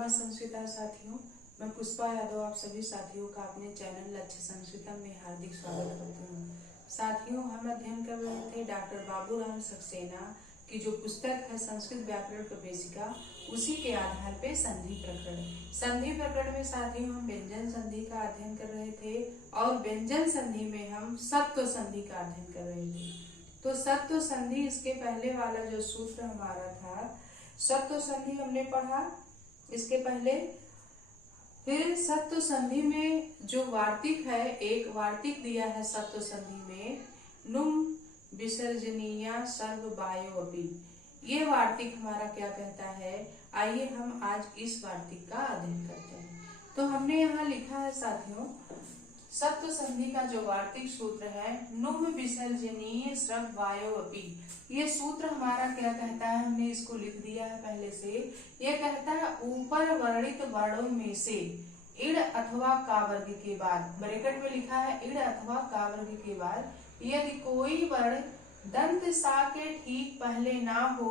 नमः संस्कृता साथियों, मैं पुष्पा यादव आप सभी साथियों का अपने चैनल लक्ष्य संस्कृतम में हार्दिक स्वागत करती हूँ। साथियों, हम अध्ययन कर रहे थे डॉक्टर बाबूराम सक्सेना की जो पुस्तक है संस्कृत व्याकरण प्रवेशिका, उसी के आधार पे संधि प्रकरण में साथियों हम व्यंजन संधि का अध्ययन कर रहे थे और व्यंजन संधि में हम सत्व संधि का अध्ययन कर रहे थे। तो सत्व संधि, इसके पहले वाला जो सूत्र हमारा था सत्व संधि हमने पढ़ा इसके पहले। फिर सत्व संधि में जो वार्तिक है, एक वार्तिक दिया है सत्व संधि में, नुम विसर्जनीया सर्व वायो अपि। ये वार्तिक हमारा क्या कहता है, आइए हम आज इस वार्तिक का अध्ययन करते हैं। तो हमने यहाँ लिखा है साथियों, सत्व संधि का जो वार्तिक सूत्र है, नुम विसर्जनीय सर्व वायो अपि। ये सूत्र हमारा क्या कहता है, हमने इसको लिख दिया है पहले से। ये कहता है ऊपर वर्णित वर्णों में से इड अथवा का वर्ग के बाद, ब्रैकेट में लिखा है इड अथवा का वर्ग के बाद, यदि कोई वर्ण दंत सा के ठीक पहले ना हो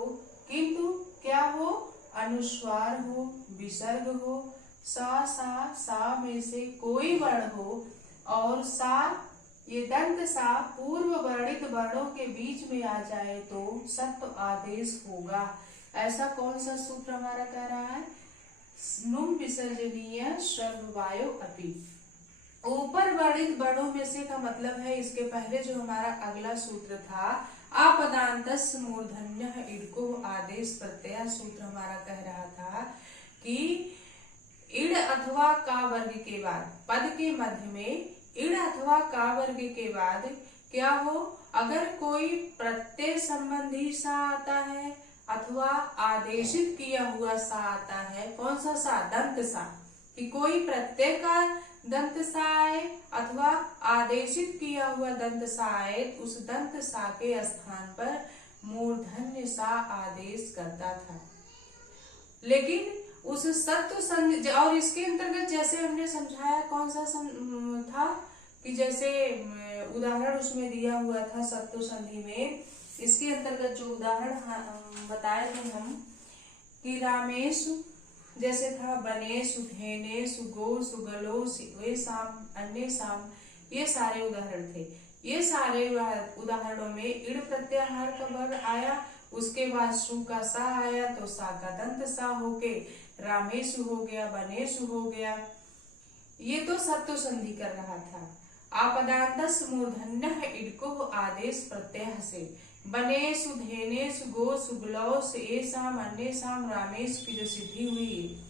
किंतु क्या हो, अनुस्वार हो, विसर्ग हो, सा में से कोई वर्ण हो और सा, ये दंत सा पूर्व वर्णित वर्णों के बीच में आ जाए तो सत्व आदेश होगा। ऐसा कौन सा सूत्र हमारा कह रहा है, नुम विसर्जनीय सर्व वायो अपि। ऊपर वर्णित वर्णों में से का मतलब है, इसके पहले जो हमारा अगला सूत्र था आपदांतस् मूर्धन्यः इडको आदेश प्रत्यय सूत्र हमारा कह रहा था कि इड अथवा का वर्ग के बाद, पद के मध्य में इड अथवा का वर्ग के बाद क्या हो, अगर कोई प्रत्यय संबंधी सा आता है अथवा आदेशित किया हुआ सा आता है, कौन सा सा, दंत सा, कि कोई प्रत्यय का दंत सा आए अथवा आदेशित किया हुआ दंत सा आए, उस दंत सा के स्थान पर मूर्धन्य सा आदेश करता था। लेकिन उस सत्व संधि, और इसके अंतर्गत जैसे हमने समझाया कौन सा था कि जैसे उदाहरण उसमें दिया हुआ था सत्व संधि में, इसके अंतर्गत जो उदाहरण बताए थे हम कि रामेशु जैसे था, बनेशु, धेनेशु, गोसु, गलोसु, वेसाम, अन्येसाम, ये सारे उदाहरण थे। ये सारे उदाहरणों में इड प्रत्याहार का वर्ग आया, उसके बाद सु का सा आया तो सा का दंत सा होके रामेशु हो गया, बनेशु हो गया। ये तो सत्व संधि कर रहा था। आपदांतस् मूर्धन्यः इडको आदेश प्रत्यय से बनेशु, धेनेशु, गोसु, ग्लौस, एसाम, अन्येसाम, रामेश की जो सिद्धि हुई।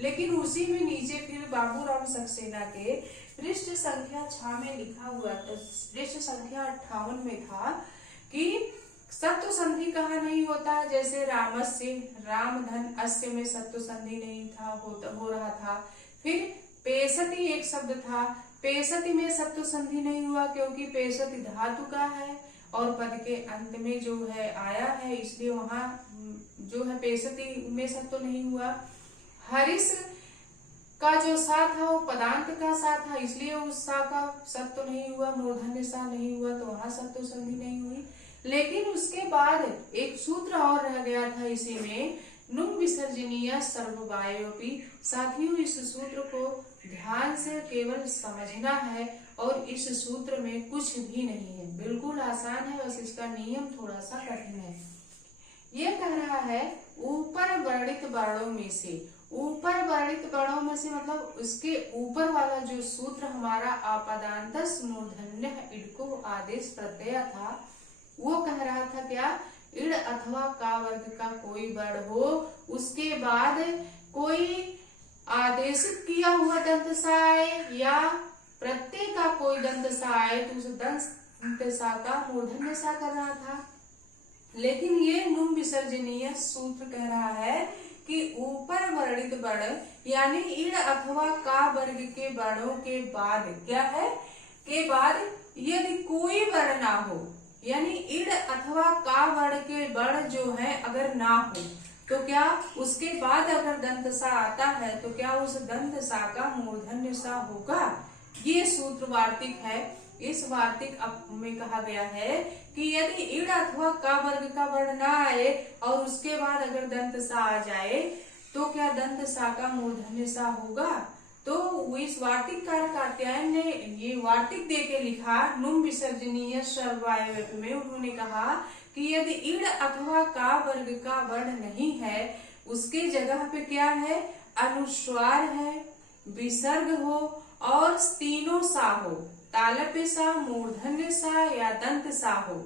लेकिन उसी में नीचे फिर बाबूराम सक्सेना के पृष्ठ संख्या 6 में लिखा हुआ था, पृष्ठ संख्या 58 में था कि सत्व संधि कहाँ नहीं होता, जैसे रामस्य, राम धन अस्य में सत्व संधि नहीं था, हो रहा था। फिर पेशति एक शब्द था, पेशति में सत्व संधि नहीं हुआ क्योंकि पेशति धातु का है और पद के अंत में जो है आया है, इसलिए वहां जो है पेशति में सत्व नहीं हुआ। हरिश का जो सा था वो पदांत का सा था, इसलिए उस सा का सत्व नहीं हुआ, मूर्धन्य सा नहीं हुआ, तो वहां सत्व संधि नहीं हुई। लेकिन उसके बाद एक सूत्र और रह गया था इसी में, नुम विसर्जनीय सर्व वायोपि। साथियों, इस सूत्र को ध्यान से केवल समझना है और इस सूत्र में कुछ भी नहीं है, बिल्कुल आसान है, बस इसका नियम थोड़ा सा कठिन है। ये कह रहा है ऊपर वर्णित वर्णों में से, ऊपर वर्णित वर्णों में से मतलब उसके ऊपर वाला जो सूत्र हमारा आपदांतस् मूर्धन्यः इडको आदेश प्रत्यय था, वो कह रहा था क्या, इड अथवा का वर्ग का कोई वर्ण हो, उसके बाद कोई आदेशित किया हुआ दंत सा आए या प्रत्यय का कोई दंत सा आए तो उस दंत सा का मूर्धन्य सा कर रहा था। लेकिन ये नुम विसर्जनीय सूत्र कह रहा है कि ऊपर वर्णित वर्ण यानी इड अथवा का वर्ग के वर्णों के बाद क्या है, के बाद यदि कोई वर्ण ना हो, यानी इड अथवा का वर्ण के वर्ण जो है अगर ना हो तो क्या उसके बाद अगर दंत सा आता है तो क्या उस दंत सा का मूर्धन्य सा होगा। ये सूत्र वार्तिक है। इस वार्तिक में कहा गया है कि यदि इड अथवा का वर्ग का वर्ण ना आए और उसके बाद अगर दंत सा आ जाए तो क्या दंत सा का मूर्धन्य सा होगा? तो इस वार्तिक कारक कात्यायन ने ये वार्तिक दे के लिखा नुम विसर्जनीय सर्ववाय में। उन्होंने कहा कि यदि इड़ अथवा का वर्ग का वर्ण नहीं है, उसके जगह पे क्या है? अनुस्वार है, विसर्ग हो और तीनों सा हो, तालव्य सा, मूर्धन्य सा या दंत सा हो।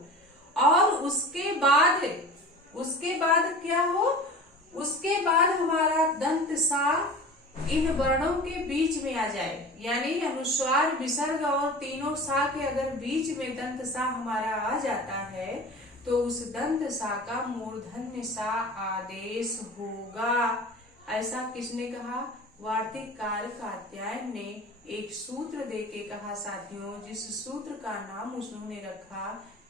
और उसके बाद क्या हो? उसके बाद हमारा दंत सा इन वर्णों के बीच में आ जाए, यानी अनुस्वार, विसर्ग और तीनों सा के अगर बीच में दंत सा हमारा आ जाता है तो उस दंत सा का मूर्धन्य सा आदेश होगा। ऐसा किसने कहा? वार्तिक कारक कात्यायन ने एक सूत्र देके कहा साथियों, जिस सूत्र का नाम उन्होंने रखा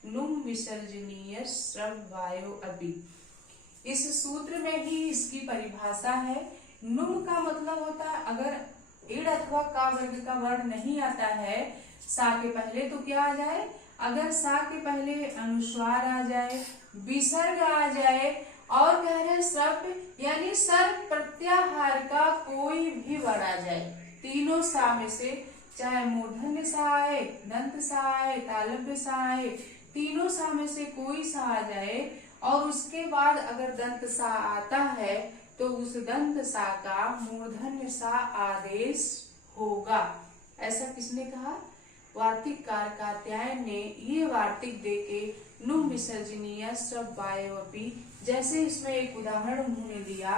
नुम विसर्जनीय श्रव्वायो अभी। इस सूत्र में ही इसकी परिभाषा है। नुम का मतलब होता है अगर इड़ अथवा का वर्ग का वर्ण नहीं आता है सा के पहले तो क्या आ जाए? अगर सा के पहले अनुस्वार आ जाए, विसर्ग आ जाए और कह रहे शब्द यानी सर्व प्रत्याहार का कोई भी वर्ण आ जाए, तीनों सा में से, चाहे मूर्धन्य सा आए, दंत सा आए, तालव्य सा आए, तीनों सा में से कोई सा आ जाए और उसके बाद अगर दंत सा आता है तो उस दंत सा का मूर्धन्य सा आदेश होगा। ऐसा किसने कहा? वार्तिक कारक कात्यायन ने ये वार्तिक देके नुम विसर्जनीय श्रव्वायोऽपि, जैसे इसमें एक उदाहरण उन्होंने दिया।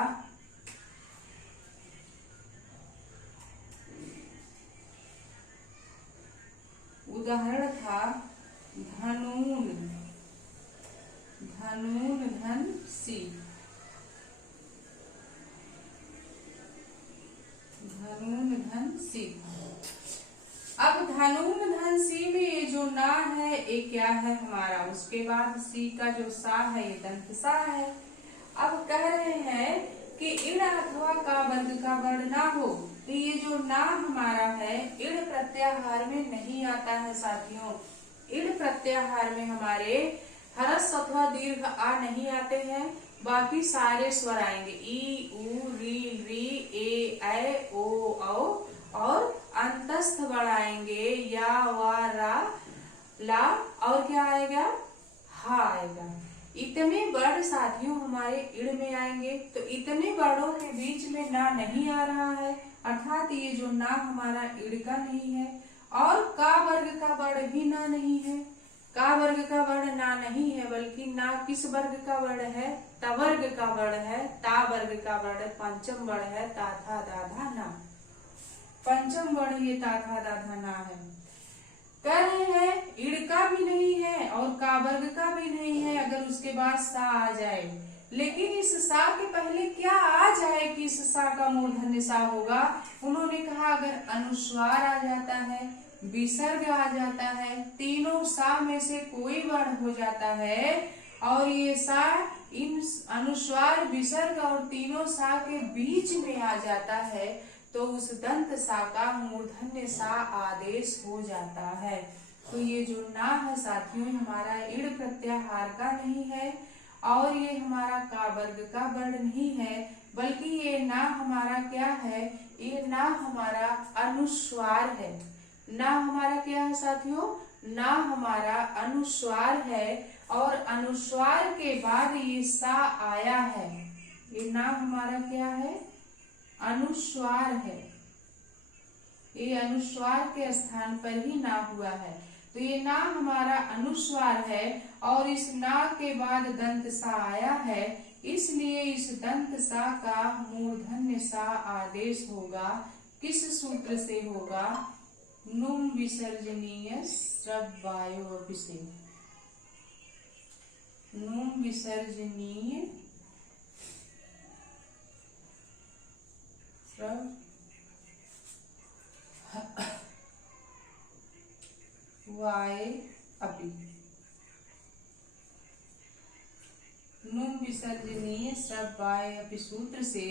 उदाहरण था धनून धन सी, धनून धन सी। अब धनून धन सी में ये जो ना है ये क्या है हमारा? उसके बाद सी का जो सा है ये दंत सा है। अब कह रहे हैं कि इड़ अथवा का वर्ग का वर्ण ना हो, तो ये जो ना हमारा है इड़ प्रत्याहार में नहीं आता है साथियों। इड़ प्रत्याहार में हमारे हरस अथवा दीर्घ आ नहीं आते हैं, बाकी सारे स्वर आएंगे, ई, उ, री, री, ए, ऐ, ओ, औ और अंतस्थ वर्ण आएंगे, या, वा, रा, ला और क्या आएगा? हा आएगा। इतने वर्ण साथियों हमारे इड़ में आएंगे, तो इतने वर्णों के बीच में ना नहीं आ रहा है, अर्थात ये जो ना हमारा इड़ का नहीं है और का वर्ग का वर्ण भी ना नहीं है। का वर्ग का वर्ण ना नहीं है, बल्कि ना किस वर्ग का वर्ण है? तवर्ग का वर्ण है। ता वर्ग का वर्ण पंचम वर्ण है, ता था दा धा ना, पंचम वर्ण ये ता था दा धा ना है। कह रहे हैं इड़ का भी नहीं है और का वर्ग का भी नहीं है अगर उसके बाद सा आ जाए, लेकिन इस सा के पहले क्या आ जाए कि इस सा का मूर्धन्य सा होगा? उन्होंने कहा अगर अनुस्वार आ जाता है, विसर्ग आ जाता है, तीनों सा में से कोई वर्ण हो जाता है और ये सा इन अनुस्वार, विसर्ग और तीनों सा के बीच में आ जाता है तो उस दंत सा का मूर्धन्य सा आदेश हो जाता है। तो ये जो ना है साथियों हमारा इड़ प्रत्याहार का नहीं है और ये हमारा का वर्ग का वर्ण नहीं है, बल्कि ये ना हमारा क्या है? ये ना हमारा अनुस्वार है। ना हमारा क्या है साथियों? ना हमारा अनुस्वार है और अनुस्वार के बाद ये सा आया है। ये ना हमारा क्या है? अनुस्वार है। ये अनुस्वार के स्थान पर ही ना हुआ है, तो ये ना हमारा अनुस्वार है और इस ना के बाद दंत सा आया है, इसलिए इस दंत सा का मूर्धन्य सा आदेश होगा। किस सूत्र से होगा? नुम विसर्जनीय श्रव्वायोऽपि से। नुम विसर्जनीय श्रव्वायोऽपि, नुम विसर्जनीय श्रव्वायोऽपि सूत्र से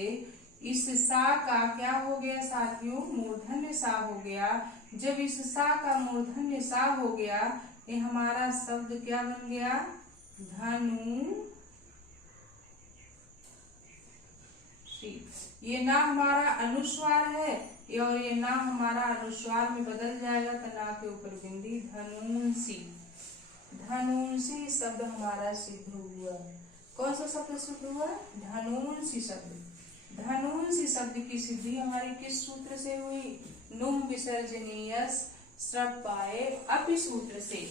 इस सा का क्या हो गया साथियों? मूर्धन्य सा हो गया। जब इस सा का मूर्धन्य सा हो गया, ये हमारा शब्द क्या बन गया? धनु सी। ये ना हमारा अनुस्वार है, और ये ना हमारा अनुस्वार में बदल जाएगा तो ना के ऊपर बिंदी धनुंसी। धनुंसी शब्द हमारा सिद्ध हुआ। कौन सा शब्द सिद्ध हुआ? धनुंसी शब्द। धनुंसी शब्द की सिद्धि हमारी किस सूत्र से हुई? नुम विसर्जनीय स्रपाए अपि सूत्र से।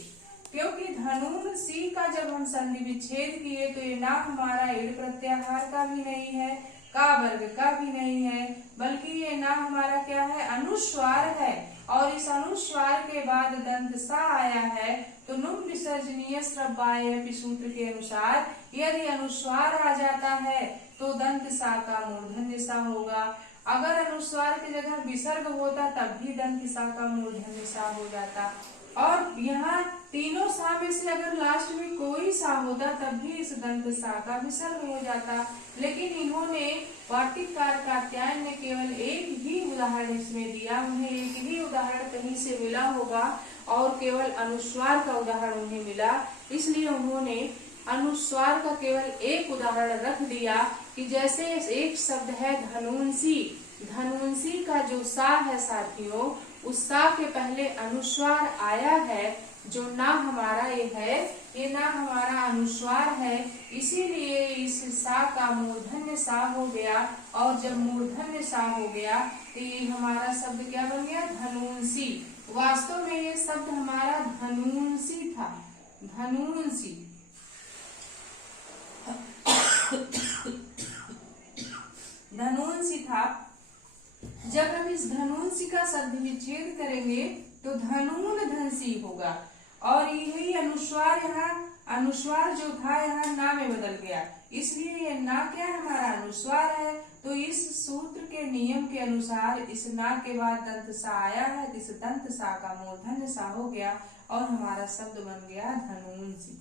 क्योंकि धनुंसी का जब हम संधि विच्छेद किए तो ये ना हमारा इड प्रत्याहार का भी नहीं है, का वर्ग का भी नहीं है, बल्कि ये ना हमारा क्या है? अनुस्वार है। और इस अनुस्वार के बाद दंत सा आया है तो नुम विसर्जनीय स्रबाय सूत्र के अनुसार यदि अनुस्वार आ जाता है तो दंत सा का मूर्धन्य सा होगा। अगर अनुस्वार की जगह विसर्ग होता तब भी दंत सा का मूर्धन्य सा हो जाता। और यहाँ तीनों सा में से अगर लास्ट में कोई सा होता तब भी इस दंत सा का विसर्ग हो जाता। लेकिन इन्होंने वार्तिककार कात्यायन ने केवल एक ही उदाहरण इसमें दिया। उन्हें एक ही उदाहरण कहीं से मिला होगा और केवल अनुस्वार का उदाहरण उन्हें मिला, इसलिए उन्होंने अनुस्वार का केवल एक उदाहरण रख दिया कि जैसे एक शब्द है धनुंसी। धनुंसी का जो सा है साथियों, उस सा के पहले अनुस्वार आया है, जो ना हमारा ये है, ये ना हमारा अनुस्वार है, इसीलिए इस सा का मूर्धन्य सा हो गया। और जब मूर्धन्य सा हो गया तो ये हमारा शब्द क्या बन गया? धनुंसी। वास्तव में ये शब्द हमारा धनुंसी था, धनुंसी। धनुंसी था। जब हम इस धनुंसी का शब्द विच्छेद करेंगे तो धनून धनसी होगा। और यही अनुस्वार, यहाँ अनुस्वार जो था यहाँ ना में बदल गया, इसलिए ये ना क्या हमारा अनुस्वार है। तो इस सूत्र के नियम के अनुसार इस ना के बाद दंत सा आया है, इस दंत सा का मूर्धन्य सा हो गया और हमारा शब्द बन गया धनुंसी।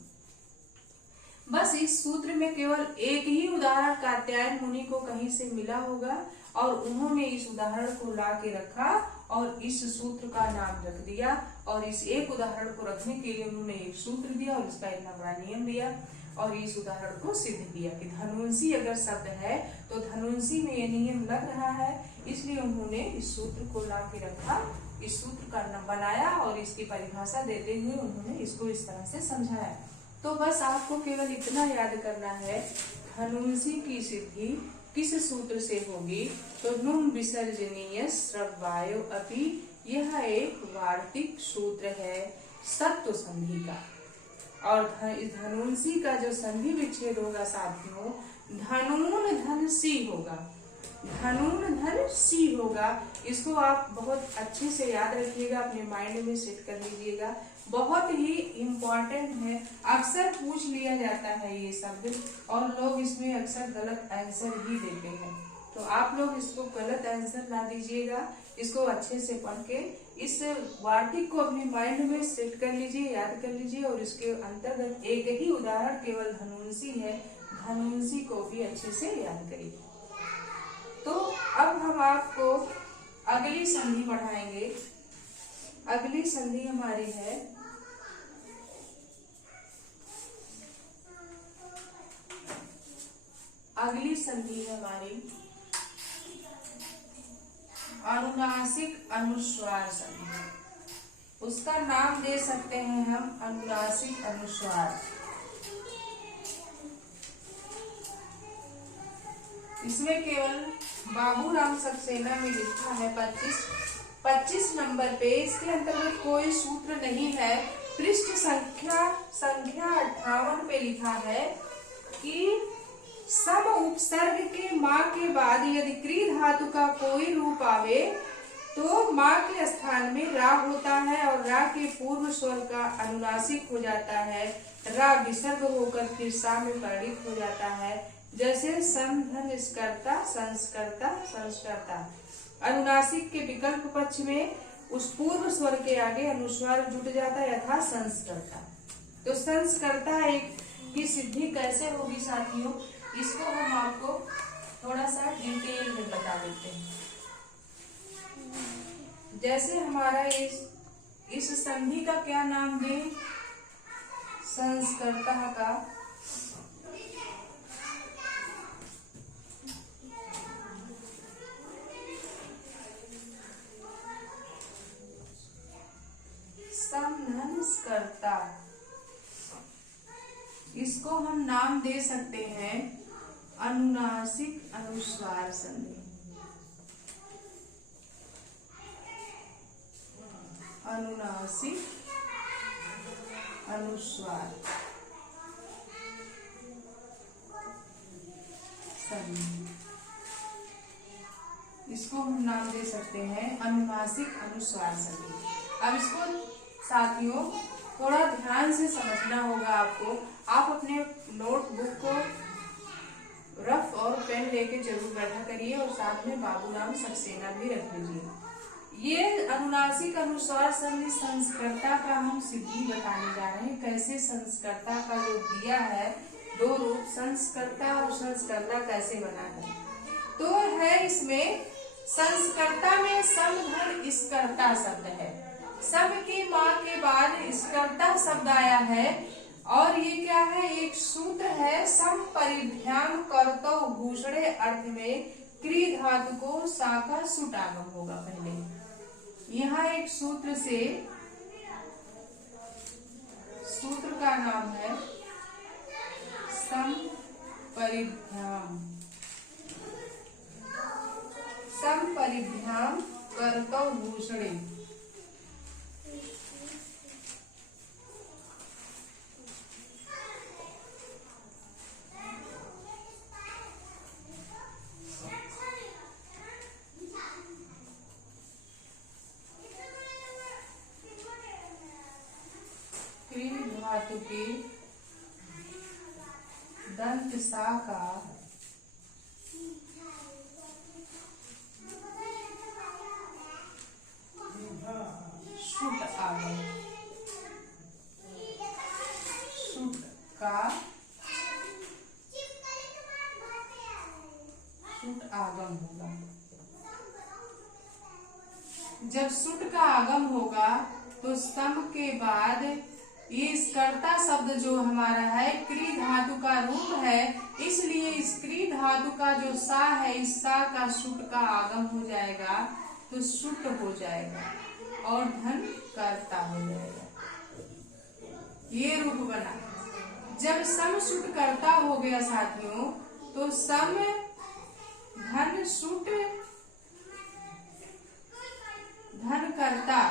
बस इस सूत्र में केवल एक ही उदाहरण कात्यायन मुनि को कहीं से मिला होगा और उन्होंने इस उदाहरण को ला के रखा और इस सूत्र का नाम रख दिया। और इस एक उदाहरण को रखने के लिए उन्होंने एक सूत्र दिया और इसका इतना बड़ा नियम दिया और इस उदाहरण को सिद्ध किया कि धनुंसी अगर शब्द है तो धनुंसी में ये नियम लग रहा है, इसलिए उन्होंने इस सूत्र को ला के रखा, इस सूत्र का नाम बनाया और इसकी परिभाषा देते हुए उन्होंने इसको इस तरह से समझाया। तो बस आपको केवल इतना याद करना है, धनुंसी की सिद्धि किस सूत्र से होगी? तो नुम विसर्जनीय स्रवायो अपि, यह एक वार्तिक सूत्र है सत्व संधि का। और धनुंसी का जो संधि विच्छेद होगा साथियों, धनून धन सी होगा, धनून धन सी होगा। इसको आप बहुत अच्छे से याद रखिएगा, अपने माइंड में सेट कर लीजिएगा, बहुत ही इम्पोर्टेंट है। अक्सर पूछ लिया जाता है ये शब्द और लोग इसमें अक्सर गलत आंसर ही देते हैं। तो आप लोग इसको गलत आंसर ना दीजिएगा, इसको अच्छे से पढ़ के इस वार्तिक को अपने माइंड में सेट कर लीजिए, याद कर लीजिए और इसके अंतर्गत एक ही उदाहरण केवल धनुंसी है, धनुंसी को भी अच्छे से याद करिए। तो अब हम आपको अगली संधि पढ़ाएंगे। अगली संधि हमारी है अनुनासिक अनुस्वार संधि। उसका नाम दे सकते हैं हम अनुनासिक अनुस्वार। इसमें केवल बाबूराम सक्सेना में लिखा है 25 नंबर पे, इसके अंतर्गत कोई सूत्र नहीं है। पृष्ठ संख्या 58 पे लिखा है कि सम उपसर्ग के माँ के बाद यदि क्री धातु का कोई रूप आवे तो माँ के स्थान में रा होता है और रा के पूर्व स्वर का अनुनासिक हो जाता है। रा विसर्ग होकर फिर सा में परिणित हो जाता है, जैसे संधन स्कर्ता, संस्कर्ता, संस्कर्ता। अनुनासिक के विकल्प पक्ष में उस पूर्व स्वर के आगे अनुस्वार जुट जाता है, यथा संस्कर्ता। तो संस्कर्ता एक की सिद्धि कैसे होगी साथियों, इसको हम आपको थोड़ा सा डिटेल में बता देते हैं। जैसे हमारा इस संधि का क्या नाम दें? संस्कर्ता का समधनस्कर्ता, इसको हम नाम दे सकते हैं अनुनासिक अनुस्वार संधि। अनुनासिक अनुस्वार संधि, इसको हम नाम दे सकते हैं अनुनासिक अनुस्वार संधि। अब इसको साथियों थोड़ा ध्यान से समझना होगा आपको। आप अपने नोटबुक को रफ और पेन लेके जरूर बैठा करिए और साथ में बाबूराम सक्सेना भी रख लीजिए। ये अनुनासिक अनुस्वार संधि संस्कर्ता का हम सिद्धि बताने जा रहे हैं। कैसे संस्कर्ता का जो दिया है दो रूप, संस्कर्ता और संस्कर्ता कैसे बना है, तो है इसमें संस्कर्ता में समधन स्कर्ता शब्द है। सम की माँ के बाद स्कर्ता शब्द आया है और ये क्या है, एक सूत्र है। सम परिभ्याम कर्तौ भूषणे अर्थ में क्री धातु को सा का सुट आगम होगा। पहले यहाँ एक सूत्र से, सूत्र का नाम है सम परिभ्याम। सम परिभ्याम कर्तौ भूषणे, क्री धातु के दंत सा का शुट आगम, शुट का शुट आगम होगा। जब शुट का आगम होगा तो सम के बाद ये स्कर्ता शब्द जो हमारा है क्री धातु का रूप है, इसलिए इस क्री धातु का जो सा है, इस सा का शुट का आगम हो जाएगा तो शुट हो जाएगा और धन कर्ता हो जाएगा। ये रूप बना। जब सम शुट कर्ता हो गया साथियों तो सम धन शुट धन कर्ता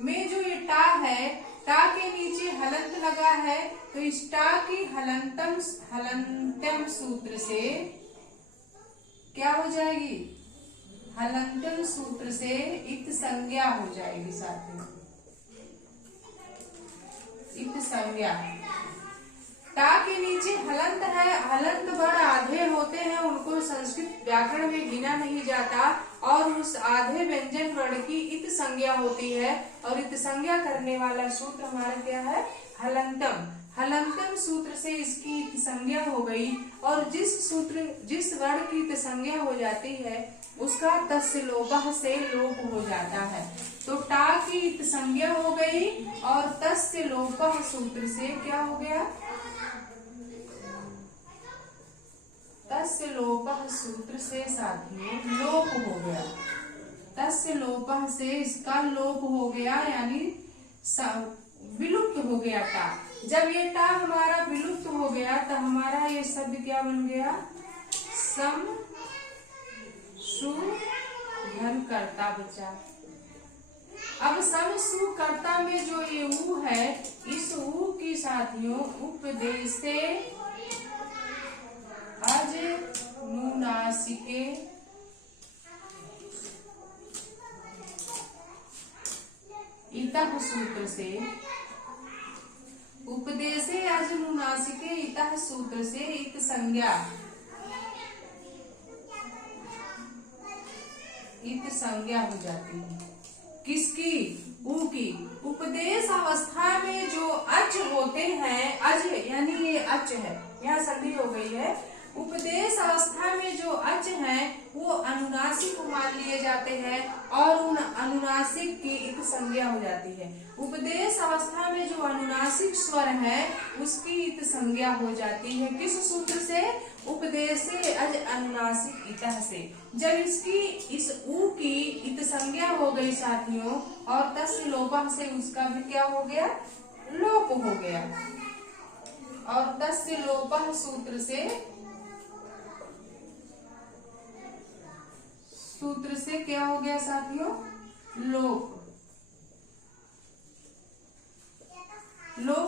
में जो ये टा है, टा के नीचे हलंत लगा है तो इस टा की हलंत्यम सूत्र से क्या हो जाएगी, हलंत्यम सूत्र से इत संज्ञा हो जाएगी साथियों। इत संज्ञा, टा के नीचे हलंत है, हलंत वर्ण आधे होते हैं, उनको संस्कृत व्याकरण में गिना नहीं जाता और उस आधे व्यंजन वर्ण की इत संज्ञा होती है और इत संज्ञा करने वाला सूत्र हमारा क्या है, हलंतम। हलंतम सूत्र से इसकी इत संज्ञा हो गई और जिस वर्ण की इत संज्ञा हो जाती है उसका तस्य लोपः से लोप हो जाता है। तो टा की इत संज्ञा हो गई और तस्य लोपः सूत्र से क्या हो गया, तस्य लोपः सूत्र से साथियों लोप हो गया। तस्य लोपः से इसका लोप हो गया यानी विलुप्त हो गया टा। जब ये टा हमारा विलुप्त हो गया तो हमारा ये शब्द क्या बन गया, सम सु धन कर्ता बचा। अब सम सु कर्ता में जो ये ऊ है, इस ऊ की साथियों उपदेशे अज नुनासिके इतः सूत्र से, उपदेशे अज नुनासिके इतः सूत्र से इत संज्ञा, इत संज्ञा हो जाती है। किसकी, ऊ की। उपदेश अवस्था में जो अच होते हैं, अज यानी ये अच है, यहाँ संधि हो गई है। उपदेश अवस्था में जो अच हैं वो अनुनासिक मान लिए जाते हैं और उन अनुनासिक की इत संज्ञा हो जाती है। उपदेश अवस्था में जो अनुनासिक स्वर है उसकी इत संज्ञा हो जाती है। किस सूत्र से? उपदेशे अज अनुनासिक इतः से। जब इसकी इस ऊ की इत संज्ञा हो गई साथियों और तस्य लोपः से उसका भी क्या हो गया? लोप हो गया। और तस्य लोपः सूत्र से क्या हो गया साथियों? लोप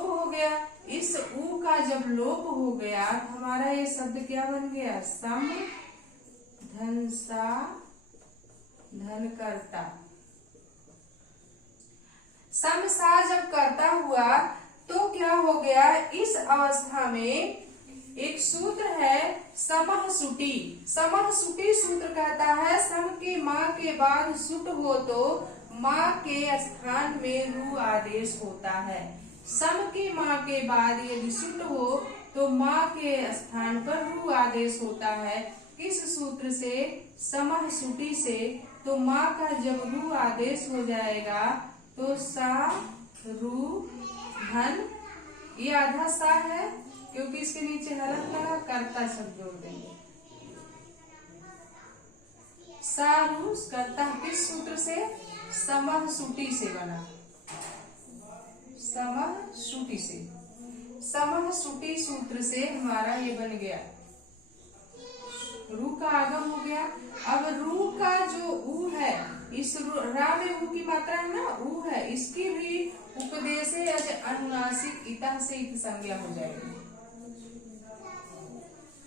हो गया। इस ऊ का जब लोप हो गया तो हमारा ये शब्द क्या बन गया? सम धन सा धन कर्ता। सम सा जब कर्ता हुआ तो क्या हो गया? इस अवस्था में एक सूत्र है समः सुटी। समः सुटी सूत्र कहता है सम के माँ के बाद सुट हो तो माँ के स्थान में रू आदेश होता है। सम के माँ के बाद यदि सुट हो तो माँ के स्थान पर रू आदेश होता है। किस सूत्र से? समः सुटी से। तो माँ का जब रू आदेश हो जाएगा तो सा रू धन, ये आधा सा है क्योंकि इसके नीचे हलक लगा, कर्ता शब्द जोड़ देंगे। सारू कर्ता किस सूत्र से? समः सुटी से बना। समः सुटी से, समः सुटी सूत्र से हमारा ये बन गया। रू का आगम हो गया। अब रू का जो ऊ है, इस रा में ऊ की मात्रा है ना, ऊ है, इसकी भी उपदेशे अज अनुनासिक इतः से इत संज्ञा हो जाएगी।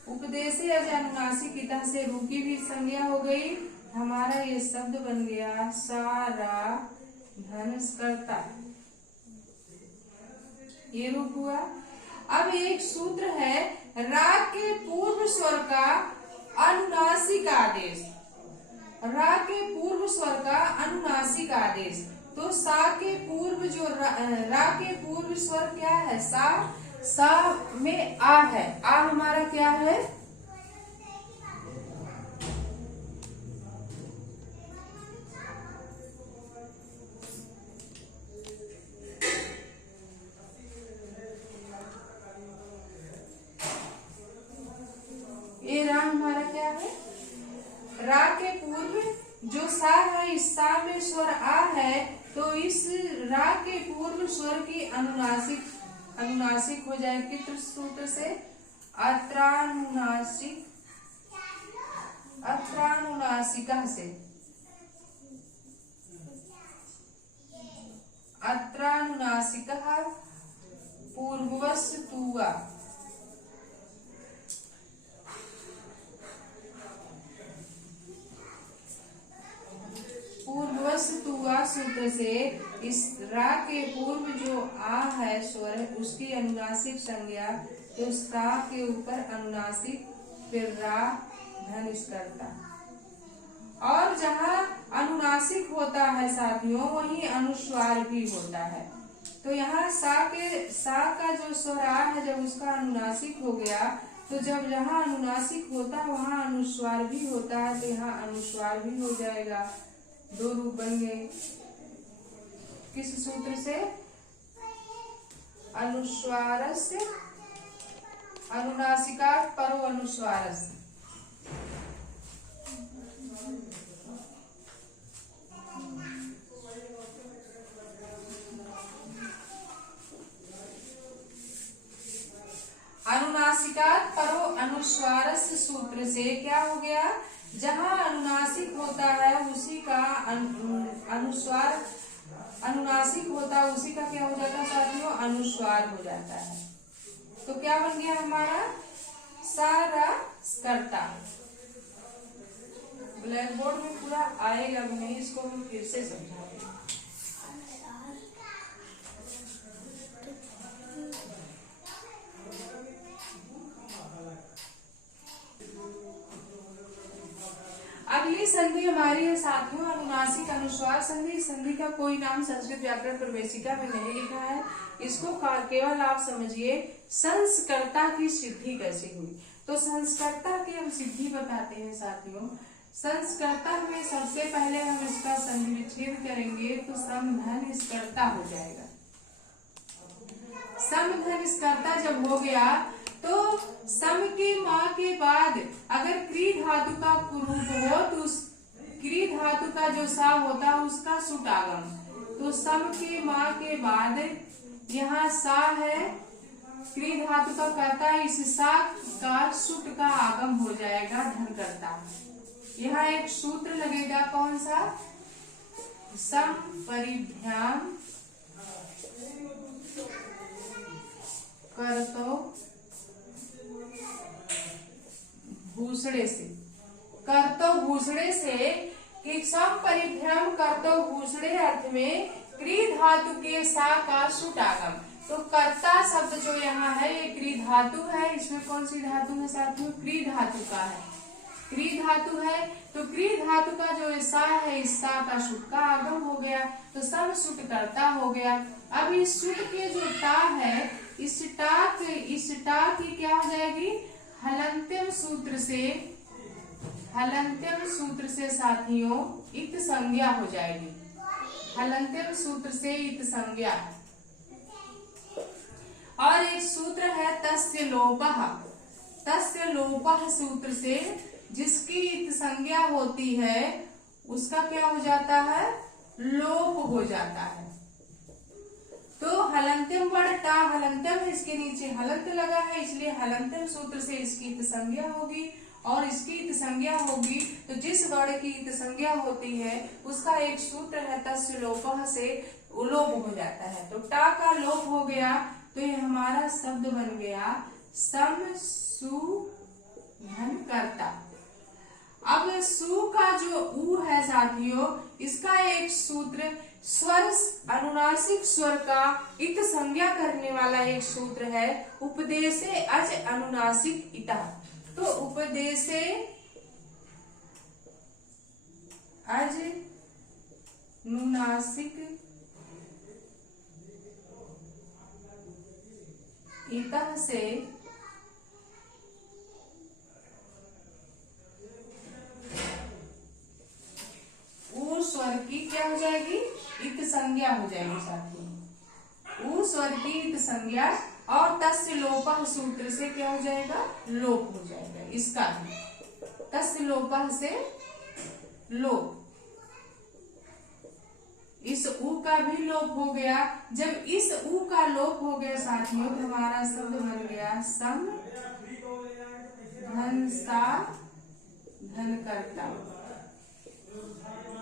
उपदेशे अज अनुनासिक इतः से रू की भी संज्ञा हो गई। हमारा ये शब्द बन गया सारा धनस्कर्ता। ये रूप हुआ। अब एक सूत्र है रा के पूर्व स्वर का अनुनासिक आदेश। रा के पूर्व स्वर का अनुनासिक आदेश। तो सा के पूर्व जो रा के पूर्व स्वर क्या है? सा में आ है। आ हमारा क्या है? ये रा हमारा क्या है? रा के पूर्व जो सा है, इस सा में स्वर आ है तो इस रा के पूर्व स्वर की अनुनासिक हो जाए। किस सूत्र से? अत्रानुनासिका से। अत्रानुनासिकः पूर्ववस् तुवा। पूर्ववस् तुवा सूत्र से इस रा के पूर्व जो आ है स्वर है उसकी अनुनासिक संज्ञा। तो सा के ऊपर अनुनासिक, फिर रा धनिष्कर्ता। और जहाँ अनुनासिक होता है साथियों वहीं अनुस्वार भी होता है। तो यहाँ सा का जो स्वर आ है जब उसका अनुनासिक हो गया तो जब जहाँ अनुनासिक होता है वहाँ अनुस्वार भी होता है, तो यहाँ अनुस्वार भी हो जाएगा। दो रूप बन गए। किस सूत्र से? अनुस्वारस्य अनुनासिकात् परो अनुस्वारस्य। अनुनासिकात् परो अनुस्वारस्य सूत्र से क्या हो गया? जहाँ अनुनासिक होता है उसी का अनुस्वार, अनुनासिक होता है उसी का क्या हो जाता है साथियों? अनुस्वार हो जाता है। तो क्या बन गया हमारा? सारा कर्ता। ब्लैक बोर्ड में पूरा आएगा भी नहीं, इसको हम फिर से समझाएंगे। अगली संधि हमारी है साथियों अनुनासिक अनुस्वार संधि। संधि का कोई नाम संस्कृत व्याकरण प्रवेशिका में नहीं लिखा है। इसको केवल आप समझिए संस्कर्ता की सिद्धि कैसे हुई। तो संस्कर्ता की हम सिद्धि बताते हैं साथियों। संस्कर्ता में सबसे पहले हम इसका संधि विच्छेद करेंगे तो समधन स्कर्ता हो जाएगा। समधन स्कर्ता जब हो गया तो सम के माँ के बाद अगर क्री धातु का रूप हो तो क्री धातु का जो सा होता है उसका सुट आगम, तो सम के माँ के बाद यहाँ सा है, क्री धातु का कर्ता, इस सा का सुट का आगम हो जाएगा धन कर्ता। यहाँ एक सूत्र लगेगा कौन सा, सम परिभ्याम कर्तो भूषणे से, कर्तो भूषणे से कि सम परिभ्रम कर्तो भूषणे अर्थ में क्री धातु के सा का सुट आगम। तो कर्ता शब्द जो यहाँ है ये क्री धातु है, इसमें कौन सी धातु है साथियों, क्री धातु का है, क्री धातु है। तो क्री धातु का जो सा है इस सा का सुट का आगम हो गया तो सब सुट कर्ता हो गया। अब इस सुट के जो टा है इस टा की क्या हो जाएगी, हलंत्यम सूत्र से साथियों इत संज्ञा हो जाएगी, हलंत्यम सूत्र से इत संज्ञा। और एक सूत्र है तस्य लोपः सूत्र से जिसकी इत संज्ञा होती है उसका क्या हो जाता है, लोप हो जाता है। तो हलंत्यम वर्ण टा हलंत्यम, इसके नीचे हलंत लगा है इसलिए हलंत्यम सूत्र से इसकी इत संज्ञा होगी, और इसकी इत संज्ञा होगी तो जिस वर्ण की इत संज्ञा होती है उसका एक सूत्र है तस्य लोपः से लोप हो जाता है। तो टा का लोप हो गया तो ये हमारा शब्द बन गया सम सु धन कर्ता। अब सु का जो ऊ है साथियों इसका एक सूत्र स्वर अनुनासिक स्वर का इत संज्ञा करने वाला एक सूत्र है उपदेशे अज अनुनासिक इता। तो उपदेशे अज नुनासिक इतः से ऊ स्वर की क्या हो जाएगी, इत संज्ञा हो जाएगी साथियों, ऊ स्वर की इत संज्ञा, और तस्य लोपः सूत्र से क्या हो जाएगा, लोप हो जाएगा। इसका भी तस्य लोपः से लोप, इस ऊ का भी लोप हो गया। जब इस ऊ का लोप हो गया साथियों तो हमारा शब्द बन गया सम धन सा धन कर्ता,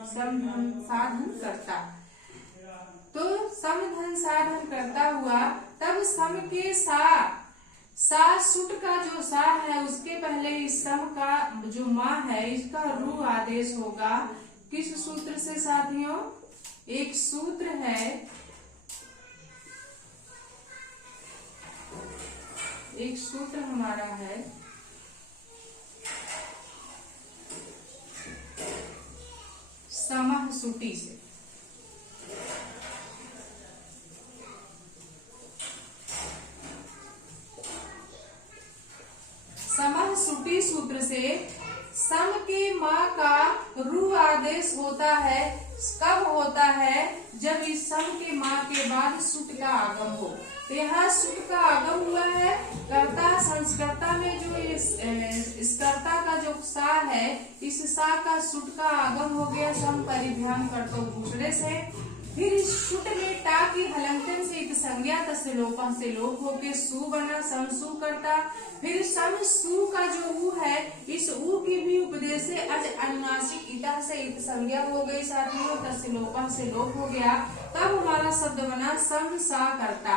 सम धन सा धन कर्ता। तो सम धन सा धन कर्ता हुआ, तब सम के सा सुट का जो सा है उसके पहले इस सम का जो माँ है इसका रू आदेश होगा किस सूत्र से साथियों, एक सूत्र है, एक सूत्र हमारा है समः सुटी से। समः सुटी सूत्र से सम के माँ का रू आदेश होता है, कब होता है, जब इस सम के माँ के बाद सुट का आगम हो। तो यहाँ सुट का आगम हुआ है, कर्ता संस्कर्ता में जो इस कर्ता का जो सा है इस सा का सुट का आगम हो गया सम परिभ्याम कर्तो दूसरे से। फिर इस सुट में टा की हलंत्यम से एक संज्ञा तस्य लोपः से लोप होके सु बना सम सु करता। फिर सम सु का जो ऊ है इस ऊ की भी उपदेश से अज अनुनासिक इता से इत संज्ञा हो गई साथियों, तस्य लोपः से लोप हो गया। तब हमारा शब्द बना सम सा करता।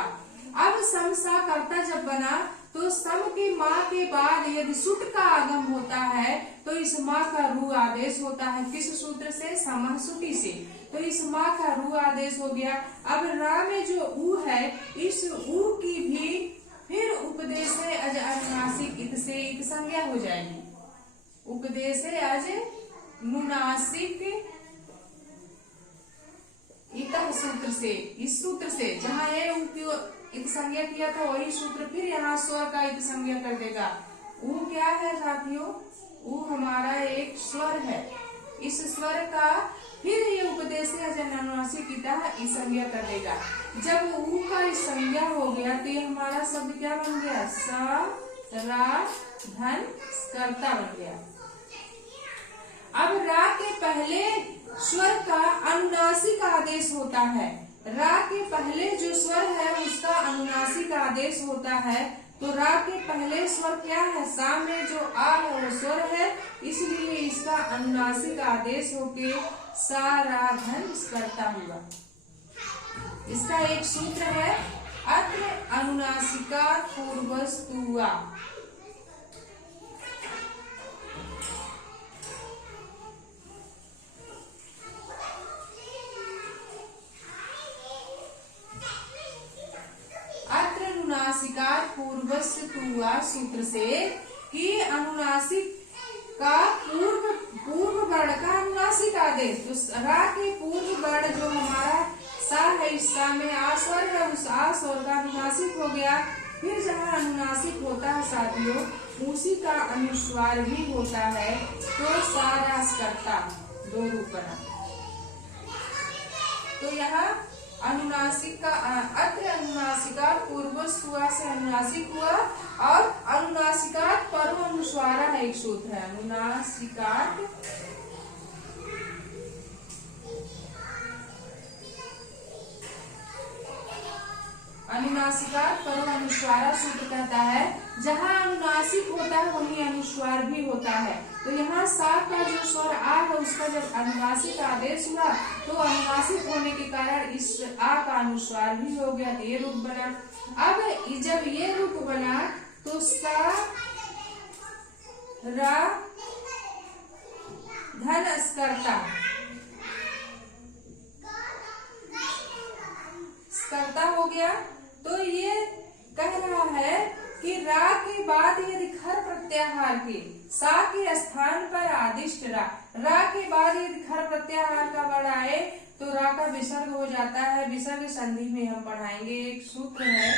अब सम सा करता जब बना तो सम की माँ के बाद यदि सुट का आगम होता है तो इस माँ का रू आदेश होता है किस सूत्र से, समः सुटी से। तो इस माँ का रू आदेश हो गया। अब रा में जो ऊ है इस ऊ की भी फिर उपदेश से अज अनुनासिक इत से इत संज्ञा हो जाएगी। उपदेश से अज नुनासिक इतः सूत्र से, इस सूत्र से जहाँ ये ऊ की इत संज्ञा किया था वही सूत्र फिर यहाँ स्वर का इत संज्ञा कर देगा। ऊ क्या है साथियों, उ हमारा एक स्वर है। इस स्वर का फिर ये उपदेश अनुनासिक संज्ञा कर देगा। जब उ का संज्ञा हो गया तो ये हमारा शब्द क्या बन गया? स रा धन कर्ता बन गया। अब रा के पहले स्वर का अनुनासिक आदेश होता है। रा के पहले जो स्वर है उसका अनुनासिक आदेश होता है। तो रा के पहले स्वर क्या है? सा में जो आ है वो स्वर है, इसलिए इसका अनुनासिक आदेश होके सा रा धन कर्ता हुआ। इसका एक सूत्र है अत्र अनुनासिका पूर्वस्तुआ। अनुनासिकात पूर्वस्तुआ सूत्र से कि अनुनासिक का पूर्व वर्ण का अनुनासिक आदेश, तो रा के पूर्व वर्ण जो हमारा सा है, इस सा में आ स्वर है, उस आ स्वर का अनुनासिक हो गया। फिर जहाँ अनुनासिक होता है साथियों, उसी का अनुस्वार भी होता है, तो सा रा कर्ता दो रूप बना। तो यहाँ अनुनासिक का अत्र अनुनासिका पूर्वस्तुआ से अनुनासिक हुआ, और अनुनासिकात पर्व अनुस्वारा है एक सूत्र है। अनुनासिकात पर्व अनुस्वारा सूत्र कहता है जहाँ अनुनासिक होता है वहीं अनुस्वार भी होता है। तो यहाँ सा का जो स्वर आ है उसका जब अनुनासिक आदेश हुआ तो अनुनासिक होने के कारण इस आ का अनुस्वार भी हो गया, ये रूप बना। अब जब ये रूप बना तो सा रा धन कर्ता हो गया। तो ये कह रहा है कि रा के बाद यदि खर प्रत्याहार के सा के स्थान पर आदिष्ट रा के बाद यदि खर प्रत्याहार का वर्ण आए तो रा का विसर्ग हो जाता है। विसर्ग संधि में हम पढ़ाएंगे, एक सूत्र है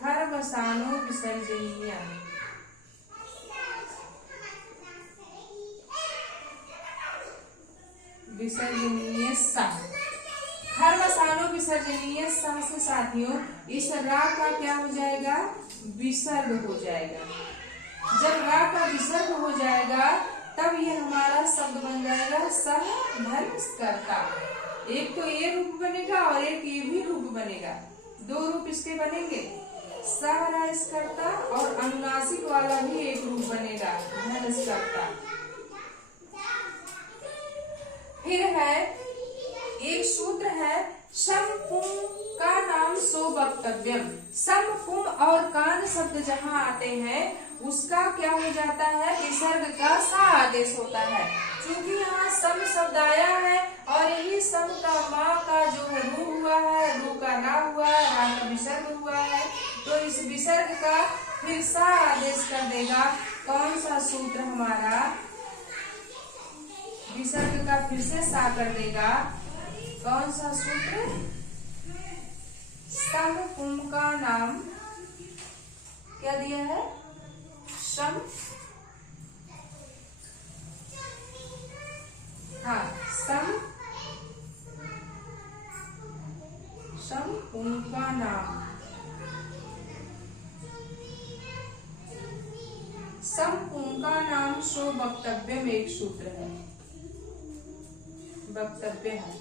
खर वसानो विसर्जनीय। विसर्जनीय सा, खर वसानो विसर्जनीय सा से साथियों इस रा का क्या हो जाएगा? विसर्ग हो जाएगा। जब रा का विसर्ग हो जाएगा तब ये हमारा शब्द बन जाएगा सह धन कर्ता। एक तो ये रूप बनेगा और एक ये भी रूप बनेगा, दो रूप इसके बनेंगे, सह रा कर्ता, और अनुनासिक वाला भी एक रूप बनेगा धन कर्ता। फिर है एक सूत्र है सम पुम का नाम सो वक्तव्यम। सम पुम और कान शब्द जहाँ आते हैं उसका क्या हो जाता है? विसर्ग का सा आदेश होता है। क्योंकि यहाँ सम शब्द आया है और यही सम का माँ का जो है रू हुआ है, रू का रा हुआ है, रा का विसर्ग हुआ है, तो इस विसर्ग का फिर सा आदेश कर देगा। कौन सा सूत्र हमारा विसर्ग का फिर से सा कर देगा? कौन सा सूत्र? सम पुम का नाम क्या दिया है? सम, हाँ सम पुम का नाम, सम पुम का नाम सो वक्तव्य में एक सूत्र है, वक्तव्य है।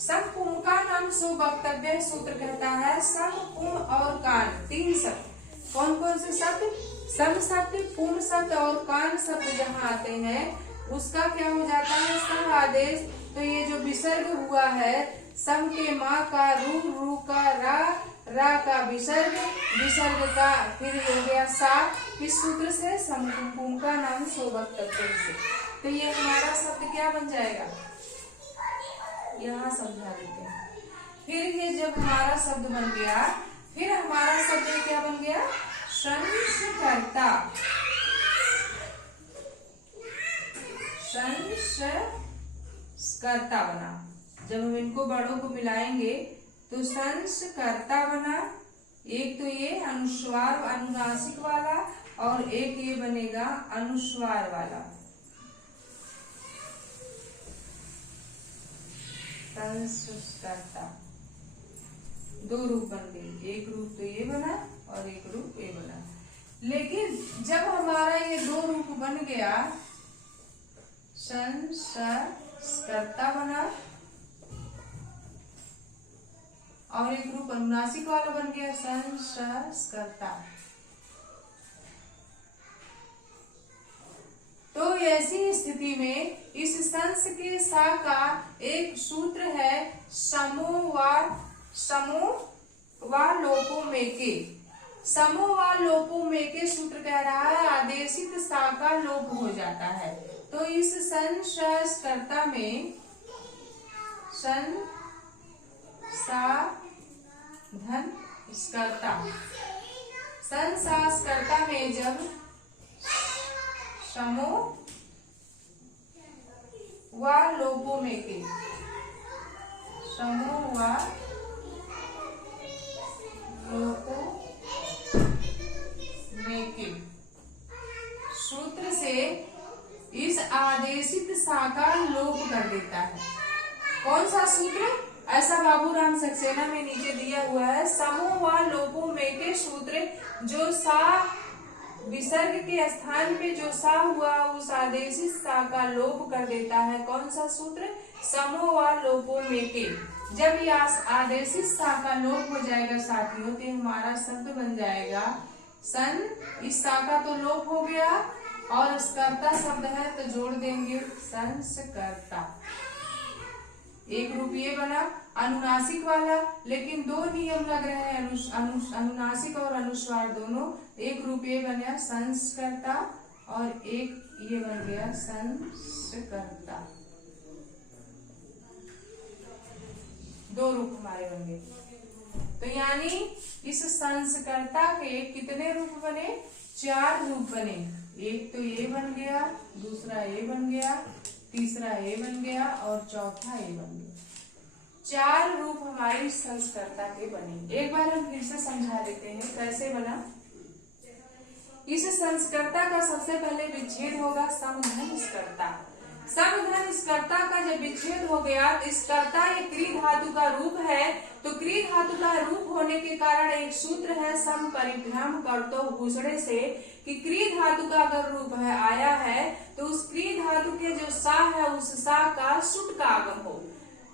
सम पुम का नाम सो वक्तव्य सूत्र कहता है सम पुम और कान तीन शब्द। कौन कौन से शब्द? सम शब्द, पुम शब्द और कान शब्द जहाँ आते हैं उसका क्या हो जाता है? सह आदेश। तो ये जो विसर्ग हुआ है सम के माँ का रू, रू का रा, रा का विसर्ग, विसर्ग का फिर हो गया सा, इस सूत्र से सम पुम का नाम सो वक्तव्य से। तो ये हमारा शब्द क्या बन जाएगा? यहाँ समझा देते हैं। फिर ये जब हमारा शब्द बन गया, फिर हमारा शब्द क्या बन गया? संस्कर्ता। संस्कर्ता बना। जब हम इनको बड़ों को मिलाएंगे तो संस्कर्ता बना। एक तो ये अनुस्वार अनुनासिक वाला और एक ये बनेगा अनुस्वार वाला, संस्कर्ता। दो रूप बन गए, एक रूप तो ये बना और एक रूप ये बना। लेकिन जब हमारा ये दो रूप बन गया, संस्कर्ता बना और एक रूप अनुनासिक वाला बन गया, संस्कर्ता। तो ऐसी स्थिति में इस संस के सा का एक सूत्र है समूह व लोपों में के। समूह व लोपों में के सूत्र कह रहा है आदेशित सा का लोप हो जाता है। तो इस संस्कर्ता में सन सा धन स्कर्ता, संस्कर्ता में जब समूह व लोपों में के, समूह व लोपों में के सूत्र से इस आदेशित सा का लोप कर देता है। कौन सा सूत्र? ऐसा बाबूराम सक्सेना में नीचे दिया हुआ है, समूह व लोपों में के सूत्र जो सा विसर्ग के स्थान पे जो सा हुआ उस आदेशित सा का लोप कर देता है। कौन सा सूत्र? समूह व लोपों में के। जब ये आदेशित सा का लोप हो जाएगा साथियों, तो हमारा शब्द बन जाएगा सन। इस सा का तो लोप हो गया और स्कर्ता शब्द है तो जोड़ देंगे संस्कर्ता। एक रूप ये बना अनुनासिक वाला, लेकिन दो नियम लग रहे हैं अनुनासिक और अनुस्वार दोनों। एक रूप ये बना संस्कर्ता और एक ये बन गया संस्कर्ता। दो रूप हमारे बन गए। तो यानी इस संस्कर्ता के कितने रूप बने? 4 रूप बने। एक तो ये बन गया, दूसरा ये बन गया, तीसरा ये बन गया और चौथा ये बन गया। 4 रूप हमारी संस्कर्ता के बने। एक बार हम फिर से समझा देते हैं कैसे बना। इस संस्कर्ता का सबसे पहले विच्छेद होगा समधन स्कर्ता। समधन स्कर्ता का जब विच्छेद हो गया तो स्कर्ता ये क्री धातु का रूप है, तो क्री धातु का रूप होने के कारण एक सूत्र है सम परिभ्रम करतो भूषणे से कि क्री धातु का अगर रूप है आया है तो उस क्री धातु के जो सा है उस सा का सुट का आगम हो।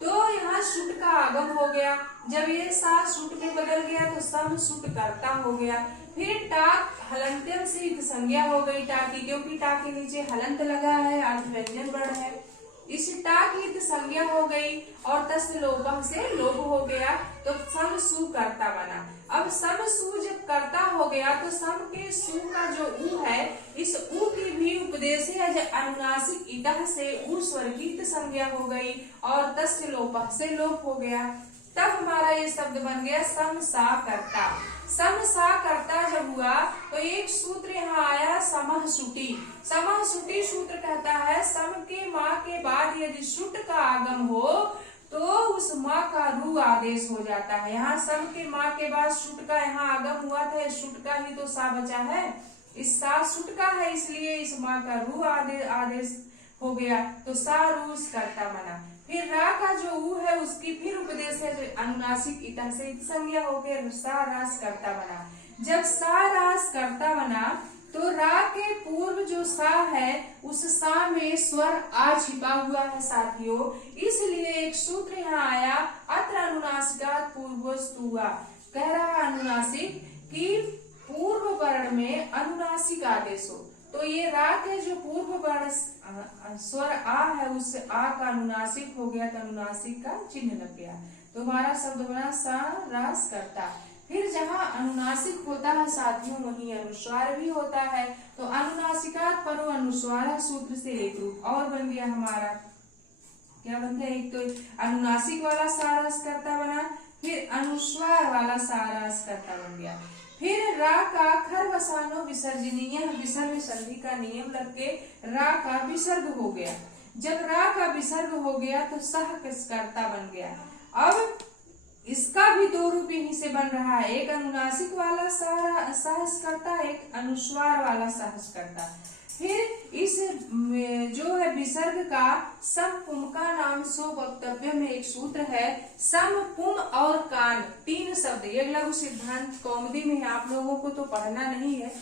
तो यहाँ सुट का आगम हो गया। जब ये सा सुट में बदल गया तो सम सुट करता हो गया। फिर टाक हलंत्यम से इत संज्ञा हो गई टाकी, क्योंकि टा के नीचे हलंत लगा है, अर्थव्यंजन वर्ण है। इस टाक इत संज्ञा हो गई और तस् लोपः से लोप हो गया तो सम सु कर्ता बना। अब सम सु जब कर्ता हो गया तो सम के सु का जो ऊ है, इस ऊ की भी उपदेश अनुनासिक इतः से ऊ स्वर की इत संज्ञा हो गई और तस् लोपः से लोप हो गया। तब हमारा ये शब्द बन गया सम सा कर्ता। सम सा कर्ता जब हुआ तो एक सूत्र यहाँ आया समह सुटी। समह सुटी सूत्र कहता है सम के माँ के बाद यदि सुट का आगम हो तो उस माँ का रू आदेश हो जाता है। यहाँ सम के माँ के बाद सुट का यहाँ आगम हुआ था, सुट का ही तो सा बचा है, इस सा सुट का है, इसलिए इस माँ का रू आदेश हो गया तो सा रूस कर्ता बना। फिर रा का जो ऊ है उसकी फिर उपदेश है जो अनुनासिक इतः से संज्ञा होकर सा रास कर्ता बना। जब सा रास कर्ता बना तो रा के पूर्व जो सा है उस सा में स्वर आ छिपा हुआ है साथियों, इसलिए एक सूत्र यहाँ आया अत्र अनुनासिकात् पूर्वोस्तुवा। कह रहा अनुनासिक कि पूर्व वर्ण में अनुनासिक आदेश हो, तो ये रा के जो पूर्व वर्ण स्वर आ है उससे आ का अनुनासिक हो गया तो अनुनासिक का चिन्ह लग गया। तो हमारा शब्द बना सा रास कर्ता। फिर जहाँ अनुनासिक होता है साथियों वहीं अनुस्वार भी होता है, तो अनुनासिकात् परो अनुस्वार सूत्र से एक रूप और बन गया हमारा। क्या बन गया? एक तो अनुनासिक वाला सा रास कर्ता बना, फिर अनुस्वार वाला सा रास कर्ता बन गया। फिर रा का खर वसानो विसर्जनीय विसर्ग संधि का नियम लग के रा का विसर्ग हो गया। जब रा का विसर्ग हो गया तो सह कर्ता बन गया। अब इसका भी दो रूप यहीं से बन रहा है, एक अनुनासिक वाला सहस्कर्ता, एक अनुस्वार वाला सहस्कर्ता। फिर इस जो है विसर्ग का सम पुम का नाम सो वक्तव्य में एक सूत्र है, सम पुम और कान तीन शब्द। ये लघु सिद्धांत कौमुदी में है, आप लोगों को तो पढ़ना नहीं है।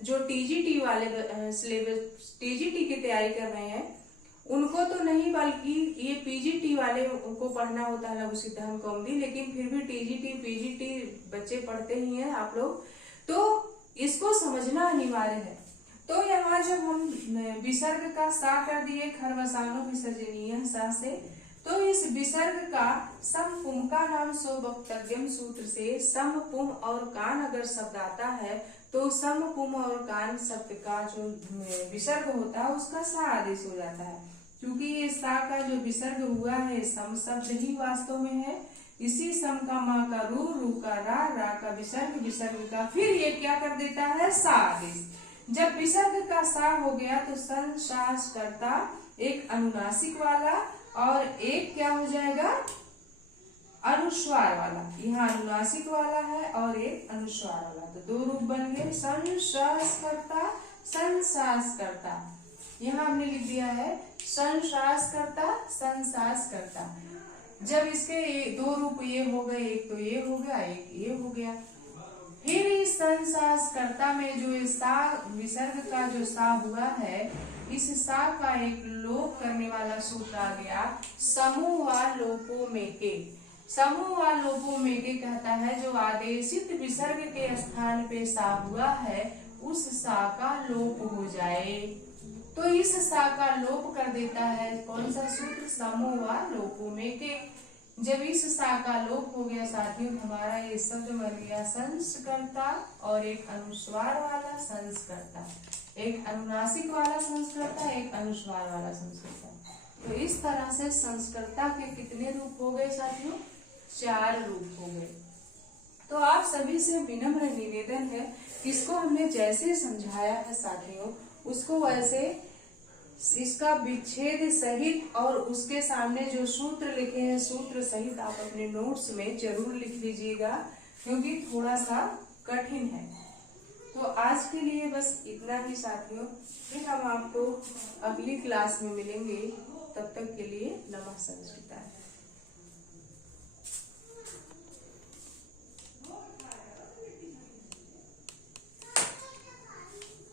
जो टीजीटी वाले सिलेबस टीजीटी की तैयारी कर रहे हैं उनको तो नहीं, बल्कि ये पीजीटी वाले को पढ़ना होता है लघु सिद्धांत कौमुदी, लेकिन फिर भी टीजीटी पीजीटी बच्चे पढ़ते ही हैं आप लोग, तो इसको समझना अनिवार्य है। तो यहाँ जब हम विसर्ग का सा कर दिए खरवसानो विसर्जनीय सा से, तो इस विसर्ग का सम पुम का नाम सो वक्तव्यम सूत्र से सम पुम और कान अगर शब्द आता है तो सम पुम और कान शब्द का जो विसर्ग होता है उसका सा आदेश हो जाता है, क्योंकि ये सा का जो विसर्ग हुआ है सम शब्द ही वास्तव में है। इसी सम का मा का रू, रू का रा का विसर्ग, विसर्ग का फिर ये क्या कर देता है सा आदेश। जब विसर्ग का सा हो गया तो सन शास करता एक अनुनासिक वाला और एक क्या हो जाएगा अनुस्वार वाला। यहाँ अनुनासिक वाला है और एक अनुस्वार वाला, तो दो रूप बन गए संश्वास करता संसास करता। यहाँ हमने लिख दिया है संश्वास करता संसास करता। जब इसके दो रूप ये हो गए, एक तो ये हो गया एक ये हो गया। फिर इस संसास कर्ता में जो सा विसर्ग का जो सा हुआ है, इस सा का एक लोप करने वाला सूत्र आ गया समूह व लोपो में के। समूह व लोपो में के कहता है जो आदेशित विसर्ग के स्थान पे सा हुआ है उस सा का लोप हो जाए, तो इस सा का लोप कर देता है कौन सा सूत्र समूह व लोपो में के। जब इस सा का लोप हो गया साथियों, हमारा ये शब्द बन गया संस्कर्ता और एक अनुस्वार वाला संस्कर्ता, एक अनुनासिक वाला संस्कर्ता, एक अनुस्वार वाला संस्कर्ता। तो इस तरह से संस्कर्ता के कितने रूप हो गए साथियों? 4 रूप हो गए। तो आप सभी से विनम्र निवेदन है, इसको हमने जैसे समझाया है साथियों उसको वैसे इसका विच्छेद सहित और उसके सामने जो सूत्र लिखे हैं सूत्र सहित आप अपने नोट्स में जरूर लिख लीजिएगा, क्योंकि थोड़ा सा कठिन है। तो आज के लिए बस इतना ही साथियों, फिर हम आपको अगली क्लास में मिलेंगे। तब तक के लिए नमस्कार।